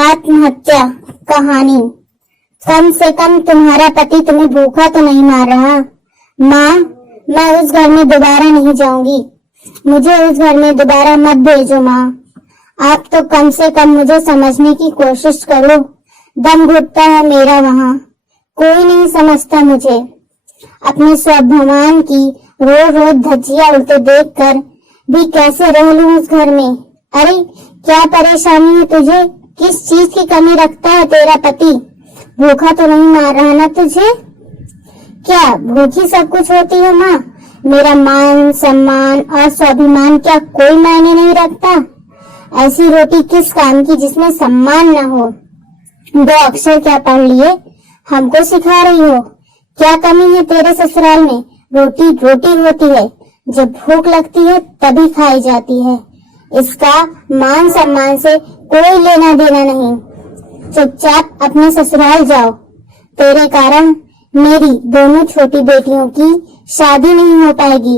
आत्महत्या कहानी। कम से कम तुम्हारा पति तुम्हें भूखा तो नहीं मार रहा। माँ, मैं उस घर में दोबारा नहीं जाऊंगी। मुझे उस घर में दोबारा मत भेजो माँ। आप तो कम से कम मुझे समझने की कोशिश करो। दम घुटता है मेरा वहाँ। कोई नहीं समझता मुझे। अपने स्वाभिमान की रोज रोज धज्जियां उड़ते देखकर भी कैसे रह लूं उस घर में। अरे क्या परेशानी है तुझे? किस चीज की कमी रखता है तेरा पति? भूखा तो नहीं मार रहा ना तुझे? क्या भूखी सब कुछ होती है माँ? मेरा मान सम्मान और स्वाभिमान क्या कोई मायने नहीं रखता? ऐसी रोटी किस काम की जिसमें सम्मान न हो? 2 अक्षर क्या पढ़ लिए? हमको सिखा रही हो? क्या कमी है तेरे ससुराल में? रोटी रोटी होती है, जब भूख लगती है तभी खाई जाती है। इसका मान सम्मान से कोई लेना देना नहीं। चुपचाप अपने ससुराल जाओ। तेरे कारण मेरी दोनों छोटी बेटियों की शादी नहीं हो पाएगी।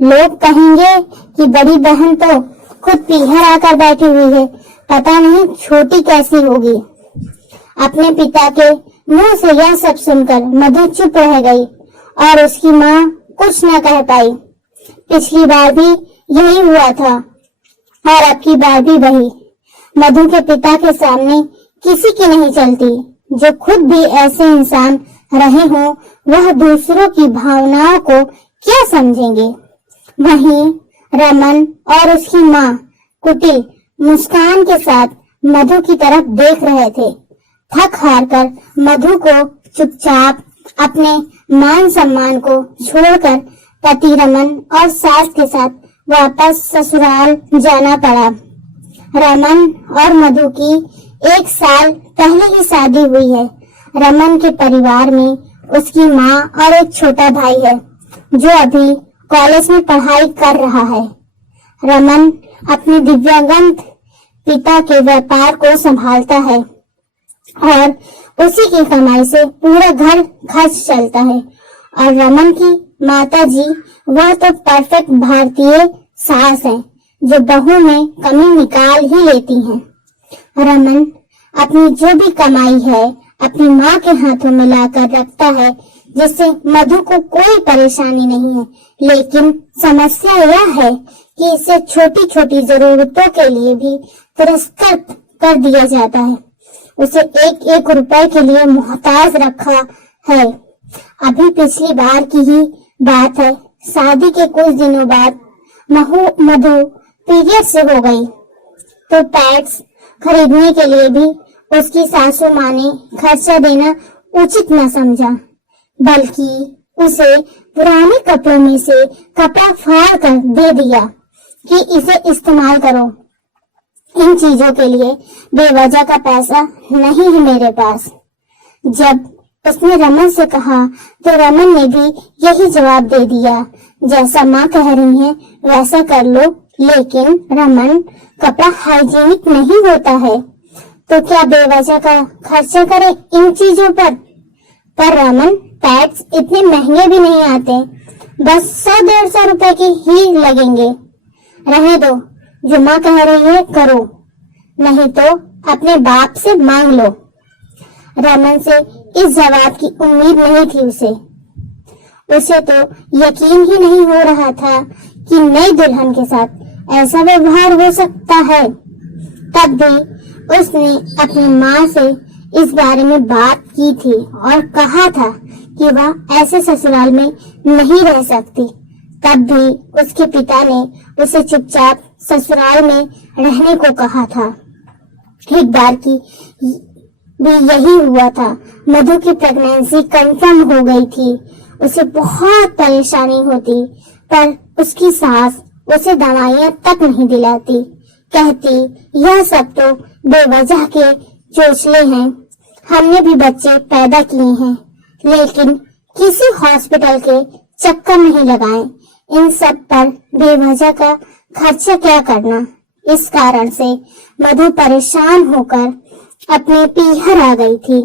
लोग कहेंगे कि बड़ी बहन तो खुद पीहर आकर बैठी हुई है, पता नहीं छोटी कैसी होगी। अपने पिता के मुंह से यह सब सुनकर मधु चुप रह गई और उसकी माँ कुछ न कह पाई। पिछली बार भी यही हुआ था और अब की बार भी वही। मधु के पिता के सामने किसी की नहीं चलती। जो खुद भी ऐसे इंसान रहे हों, वह दूसरों की भावनाओं को क्या समझेंगे। वहीं रमन और उसकी माँ कुटिल मुस्कान के साथ मधु की तरफ देख रहे थे। थक हार कर मधु को चुपचाप अपने मान सम्मान को छोड़कर पति रमन और सास के साथ वापस ससुराल जाना पड़ा। रमन और मधु की 1 साल पहले ही शादी हुई है। रमन के परिवार में उसकी माँ और एक छोटा भाई है जो अभी कॉलेज में पढ़ाई कर रहा है। रमन अपने दिव्यांग पिता के व्यापार को संभालता है और उसी की कमाई से पूरा घर खर्च चलता है। और रमन की माता जी वह तो परफेक्ट भारतीय सास है जो बहू में कमी निकाल ही लेती हैं। रमन अपनी जो भी कमाई है अपनी माँ के हाथों में लाकर रखता है, जिससे मधु को कोई परेशानी नहीं है। लेकिन समस्या यह है कि इसे छोटी छोटी जरूरतों के लिए भी तिरस्कृत कर दिया जाता है। उसे 1-1 रुपए के लिए मोहताज रखा है। अभी पिछली बार की ही बात है, शादी के कुछ दिनों बाद मधु पीरियड से हो गई तो पैड्स खरीदने के लिए भी उसकी सासू माँ ने खर्चा देना उचित न समझा, बल्कि उसे पुराने कपड़ों में से कपड़ा फाड़ कर दे दिया कि इसे इस्तेमाल करो। इन चीजों के लिए बेवजह का पैसा नहीं है मेरे पास। जब उसने रमन से कहा तो रमन ने भी यही जवाब दे दिया, जैसा माँ कह रही है वैसा कर लो। लेकिन रमन, कपड़ा हाइजीनिक नहीं होता है तो क्या बेवजह का खर्चा करे इन चीजों पर? रमन, पैड्स इतने महंगे भी नहीं आते, बस 100-150 रुपए की ही लगेंगे। रहे दो, जो माँ कह रही है करो, नहीं तो अपने बाप से मांग लो। रमन से इस जवाब की उम्मीद नहीं थी उसे तो यकीन ही नहीं हो रहा था कि नई दुल्हन के साथ ऐसा व्यवहार हो सकता है। तब भी उसने अपनी माँ से इस बारे में बात की थी और कहा था कि वह ऐसे ससुराल में नहीं रह सकती। तब भी उसके पिता ने उसे चुपचाप ससुराल में रहने को कहा था। एक बार की भी यही हुआ था। मधु की प्रेगनेंसी कंफर्म हो गई थी। उसे बहुत परेशानी होती, पर उसकी सास उसे दवाइयां तक नहीं दिलाती। कहती यह सब तो बेवजह के चोचले हैं, हमने भी बच्चे पैदा किए हैं, लेकिन किसी हॉस्पिटल के चक्कर नहीं लगाए। इन सब पर बेवजह का खर्चा क्या करना। इस कारण से मधु परेशान होकर अपने पीहर आ गई थी।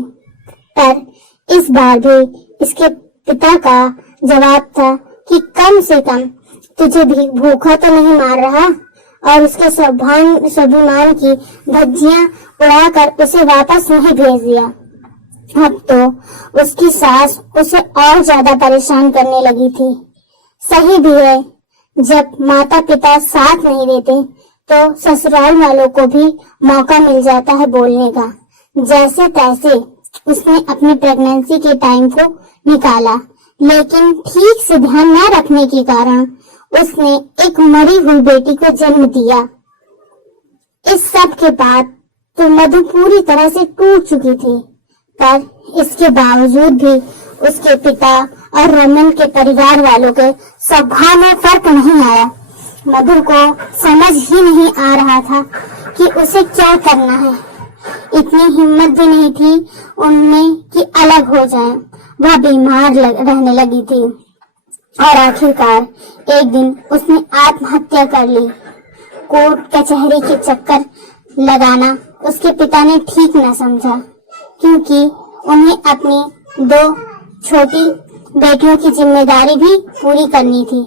पर इस बार भी इसके पिता का जवाब था कि कम से कम तुझे भी भूखा तो नहीं मार रहा और उसके स्वाभिमान की धज्जियां उड़ाकर उसे वापस नहीं भेज दिया। अब तो उसकी सास उसे और ज्यादा परेशान करने लगी थी। सही भी है, जब माता पिता साथ नहीं देते तो ससुराल वालों को भी मौका मिल जाता है बोलने का। जैसे तैसे उसने अपनी प्रेगनेंसी के टाइम को निकाला, लेकिन ठीक से ध्यान न रखने के कारण उसने एक मरी हुई बेटी को जन्म दिया। इस सब के बाद तो मधु पूरी तरह से टूट चुकी थी, पर इसके बावजूद भी उसके पिता और रमन के परिवार वालों के स्वभाव में फर्क नहीं आया। मधु को समझ ही नहीं आ रहा था कि उसे क्या करना है। इतनी हिम्मत भी नहीं थी उनमें कि अलग हो जाए। वह बीमार रहने लगी थी और आखिरकार एक दिन उसने आत्महत्या कर ली। कोर्ट कचहरी के चक्कर लगाना उसके पिता ने ठीक न समझा, क्योंकि उन्हें अपनी 2 छोटी बेटियों की जिम्मेदारी भी पूरी करनी थी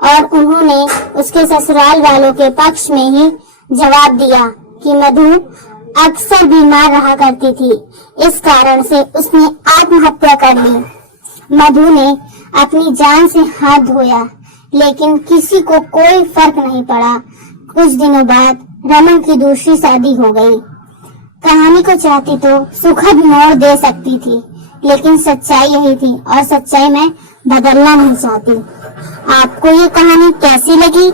और उन्होंने उसके ससुराल वालों के पक्ष में ही जवाब दिया कि मधु अक्सर बीमार रहा करती थी, इस कारण से उसने आत्महत्या कर ली। मधु ने अपनी जान से हाथ धोया, लेकिन किसी को कोई फर्क नहीं पड़ा। कुछ दिनों बाद रमन की दूसरी शादी हो गई। कहानी को चाहती तो सुखद मोड़ दे सकती थी, लेकिन सच्चाई यही थी और सच्चाई में बदलना नहीं चाहती। आपको ये कहानी कैसी लगी